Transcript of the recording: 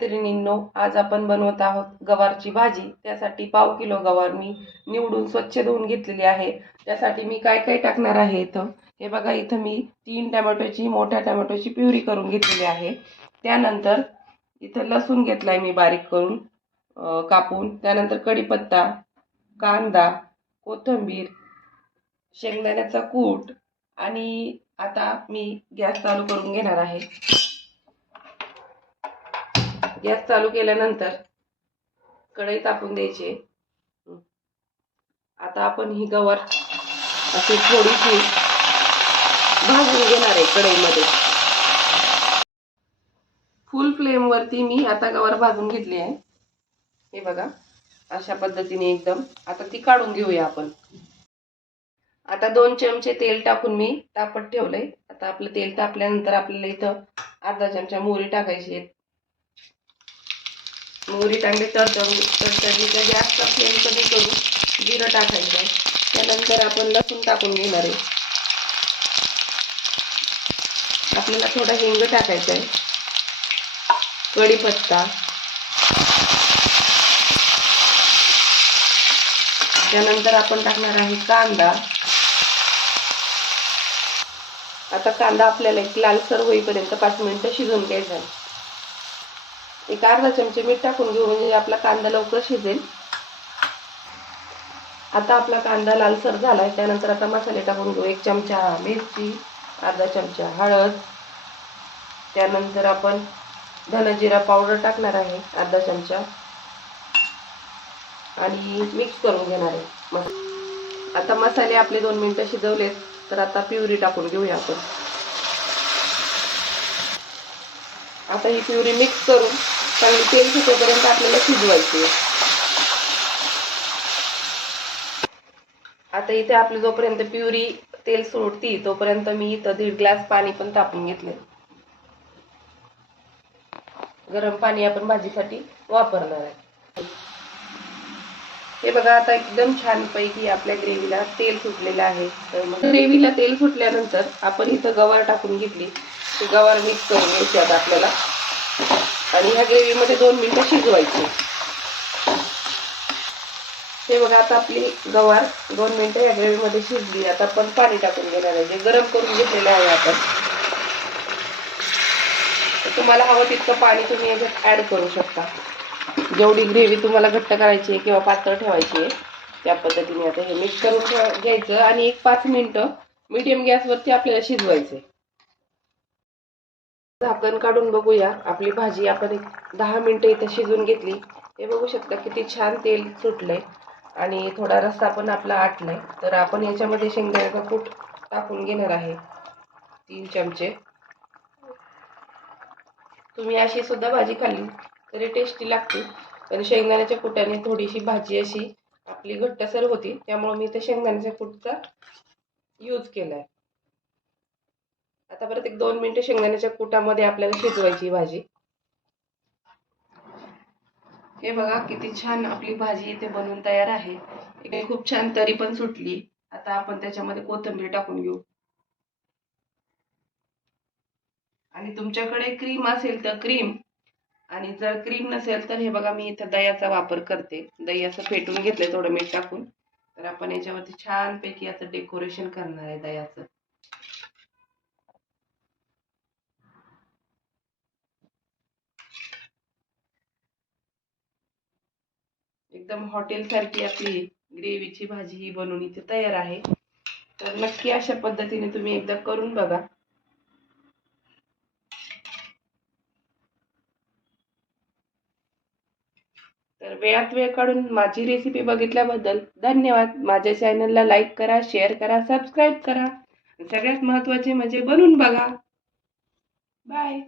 मैत्रिणींनो आज आपण बनवत आहोत गवारची भाजी. त्यासाठी पाव किलो गवार मी निवडून स्वच्छ धुवून घेतलेली आहे. त्यासाठी मी काय काय टाकणार आहे इथं? हे बघा इथं मी तीन टमॅटोची मोठ्या टमॅटोची प्युरी करून घेतलेली आहे. त्यानंतर इथं लसूण घेतला आहे मी बारीक करून कापून. त्यानंतर कढीपत्ता कांदा कोथिंबीर शेंगदाण्याचा कूट आणि आता मी गॅस चालू करून घेणार आहे. गॅस चालू केल्यानंतर कढई तापून द्यायची. आता आपण ही गवार अशी थोडीशी भाजून घेणार आहे कढईमध्ये. फुल फ्लेमवरती मी आता गवार भाजून घेतली आहे. हे बघा अशा पद्धतीने एकदम. आता ती काढून घेऊया आपण. आता दोन चमचे तेल टाकून मी तापत ठेवलंय. आता आपलं तेल तापल्यानंतर आपल्याला इथं अर्धा चमचा मोहरी टाकायची आहे. मोहरी चांगली तडतडून तडतडली तर जास्त फ्लेम कमी करून जिरं टाकायचं. आहे त्यानंतर आपण लसूण टाकून घेणार आहे. आपल्याला थोडा हिंग टाकायचा आहे. कढीपत्ता. त्यानंतर आपण टाकणार आहे कांदा. आता कांदा आपल्याला एक लालसर होईपर्यंत पाच मिनिटं शिजवून घ्यायचा आहे. एक अर्धा चमचे मीठ टाकून घेऊ म्हणजे आपला कांदा लवकर शिजेल. आता आपला कांदा लालसर झालाय त्यानंतर आता मसाले टाकून घेऊ. एक चमचा मिरची अर्धा चमचा हळद त्यानंतर आपण धनजिरा पावडर टाकणार आहे अर्धा चमचा. आणि मिक्स करून घेणार आहे मग आता मसाले आपले दोन मिनिटं शिजवलेत तर आता प्युरी टाकून घेऊया आपण. आता ही प्युरी मिक्स करून चांगली तेल सुटेपर्यंत आपल्याला शिजवायचे आता इथे आपली जोपर्यंत प्युरी तेल सोडती तोपर्यंत मी इथं दीड ग्लास पाणी पण तापून घेतले गरम पाणी आपण भाजीसाठी वापरणार आहे. हे बघा आता एकदम छान पैकी आपल्या ग्रेव्हीला तेल सुटलेलं आहे. तर मग ग्रेव्हीला तेल सुटल्यानंतर आपण इथं गवार टाकून घेतली. ती गवार मिक्स करून घ्यायची आता आपल्याला. आणि ह्या ग्रेव्हीमध्ये दोन मिनिटं शिजवायची. हे बघा आता आपली गवार दोन मिनिटं या ग्रेव्हीमध्ये शिजली. आता आपण पाणी टाकून घेणार आहे. जे गरम करून घेतलेलं आहे आपण. तुम्हाला हवं तितकं पाणी तुम्ही याच्यात ऍड करू शकता. जेवढी ग्रेव्ही तुम्हाला घट्ट करायची आहे किंवा पातळ ठेवायची आहे त्या पद्धतीने आता हे मिक्स करून घ्यायचं. आणि एक पाच मिनटं मीडियम गॅसवरती आपल्याला शिजवायचं झाकण काढून बघूया. आपली भाजी आपण एक दहा मिनिटं इथं शिजून घेतली. हे बघू शकता किती छान तेल सुटलंय आणि थोडा रस्सा पण आपला आटलाय. तर आपण याच्यामध्ये शेंगदाण्याचा कूट टाकून घेणार आहे. तीन चमचे. तुम्ही अशी सुद्धा भाजी खाल्ली तरी टेस्टी लागते. पण शेंगदाण्याच्या कुटाने थोडीशी भाजी अशी आपली घट्टसर होती. त्यामुळे मी ते शेंगदाण्याच्या कुटचा यूज केलाय. आता परत एक दोन मिनिटं शेंगदाण्याच्या कुटामध्ये आपल्याला शिजवायची भाजी. हे बघा किती छान आपली भाजी इथे बनवून तयार आहे. खूप छान तरी पण सुटली. आता आपण त्याच्यामध्ये कोथिंबीर टाकून घेऊ. आणि तुमच्याकडे क्रीम असेल तर क्रीम आणि जर क्रीम नसेल तर हे बघा मी इथं दह्याचा वापर करते. दही असं फेटून घेतलंय थोडं मीठ टाकून. तर आपण याच्यावरती छानपैकी असं डेकोरेशन करणार आहे दह्याचं. एकदम हॉटेल सारखी आपली ग्रेव्हीची भाजी ही बनवून इथे तयार आहे. तर नक्की अशा पद्धतीने तुम्ही एकदा करून बघा. तर वेळात वेळ काढून माझी रेसिपी बघितल्याबद्दल धन्यवाद. माझ्या चॅनलला लाईक करा शेअर करा सबस्क्राईब करा. सगळ्यात महत्त्वाचे म्हणजे बनवून बघा. बाय